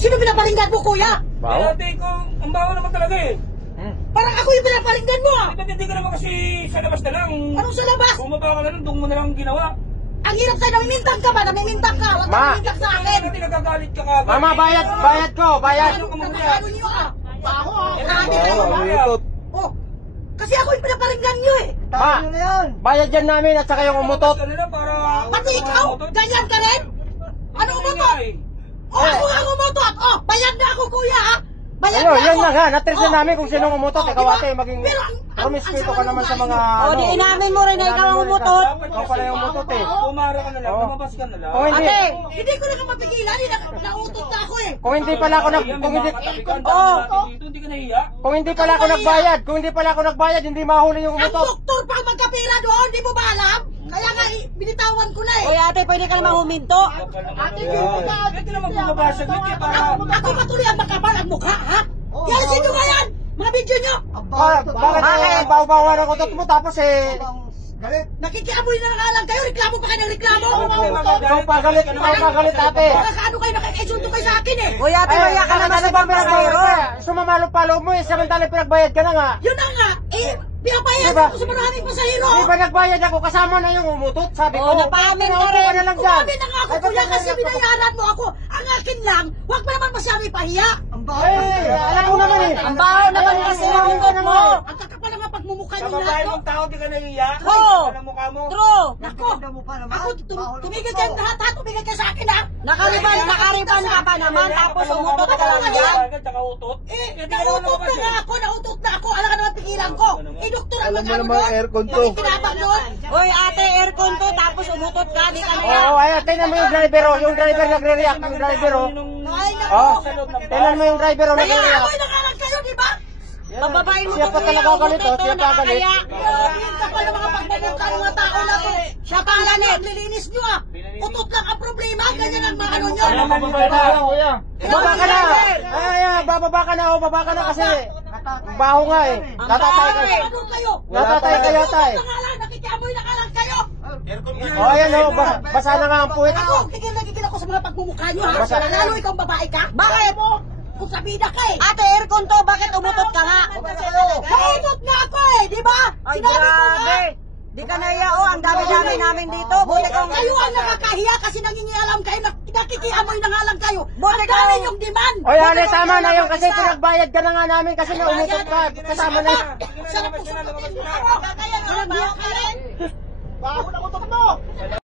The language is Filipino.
Sino pinaparinggan mo, kuya? Baho? Ate ko, ang baho naman talaga eh. Parang ako yung pinaparinggan mo, ah. Ba't hindi ka naman kasi sa labas na lang? Anong sa labas? Bumaba ka na lang, doon mo na lang ginawa. Ang hirap sa'yo, namimintang ka ba? Namimintang ka. Huwag ka Ma. namimintang sa akin. Ate, nagagalit ka kagad. Mama, bayad ko, bayad. Ano niyo, ah? Baho, ah. Ate, Baho, kayo. Oh, kasi ako yung pinaparinggan niyo, eh. Ma, bayad yan namin at saka yung umutot. Pati ikaw, ganyan ka rin? Ano umutot? Oh, ako nga umutot. Oh, bayad na ako, kuya, ha? Bayad Ano, na yan ako. na nga, natres na namin kung sinong umutot. Oh, Ikaw diba? ate, maging Pero promiscuito ka naman sa mga O, di inamin mo rin na ikaw ang umutot. Ikaw pala yung umutot eh. Pumara ka na lang, lumabas ka na lang. Kung hindi, Ate, Hindi ko na ka mapigilan, nautot na ako, eh. kung hindi pala ako Hindi ka nahiya. kung hindi pala ako nagbayad, hindi mahuli yung Ang umutot. doktor pa magkapira doon, di mo ba alam? Kaya nga, binitawan ko na, eh. Oy, ate, pwede ka naman huminto. Ate, Ate naman bumaba saglit eh, para... ako patuloy ang makapal ang mukha, ha? Yan, sino ba yan? Mga video nyo? Bakit bawa-bawa ng utot mo tapos eh, Nakikiamoy na lang kayo, reklamo pa kayo ng reklamo. ikaw pagalit ate. Baka ano kayo, nakikaisunto kayo sa akin, eh. Oy, ate, maya ka naman sa pampasero. Sumamalo-palo mo eh, samantalang pinagbayad ka na nga. Yun na nga, pinabayad Diba? ako sa maraming pasahero. Di ba nagbayad ako, kasama na yung umutot, sabi ko. Oo, napaamin ka rin. na lang dyan. Kumabi na nga ako, kuya, kasi binayaran mo ako. Ang akin lang, huwag mo naman masyami pahiya. Alam mo naman eh. Ang baho naman kasi ng utot mo. Ang kakapal ng pagmumukha Sa nila babae to. mong tao, di ka nahiya. Oo. Ang mukha mo. True. Nako, ako, tumigil kayo lahat, ha? Tumigil kayo sa akin, ha? Nakariban ka pa naman, tapos umutot ka lang dyan. Tsaka utot. Nautot na ako. Alam ka naman pigilan ko. Doktor ang mag-ano doon. aircon to. Nakikinabang doon. Oy, ate, aircon to, tapos umutot ka, di ka naya. Oo, ayan, tingnan mo yung driver, yung driver nagre-react, yung driver, Ay, nako. oh. Tingnan mo yung driver, Kaya nagre-react. ako'y nakalang kayo, di ba? Bababain mo Siya to pa talaga galit, oh, siya pa galit. nakakaya. Ang kapal ng mga pagmumukha ng mga tao na to. Siya pa ang naglilinis nyo, ah. Utot lang ang problema. Ganyan ang mga ano nyo. Baba ka na! Ay, bababa ka na, oh, baba ka na kasi. Baho nga eh. Natatay ka. Ano kayo? Natatay ka yata eh. Nakikiamoy na ka lang kayo. Oh, ayan oh, basa na nga ang puwet. Ako, tigil ako sa mga pagmumukha nyo, ha? Basta- Lalo ikaw babae ka. Bakit? Kung sabida ka, eh. Ate, aircon to, bakit umutot ka nga? Nautot nga ako, eh, di ba? Ay, Sinabi ko nga. grabe. Di ka naya, oh, ang dami-dami namin dito. Buti kang... Kayo ang nakakahiya kasi nangingialam kayo, nakikiamoy na nga lang kayo. Buti Ang dami ka- yung demand. Oy, Ale, tama na yun kasi pinagbayad ka na nga namin kasi naumutot ka. Kasama na yun. Sarap po sa pagkakas. Sarap po sa pagkakas.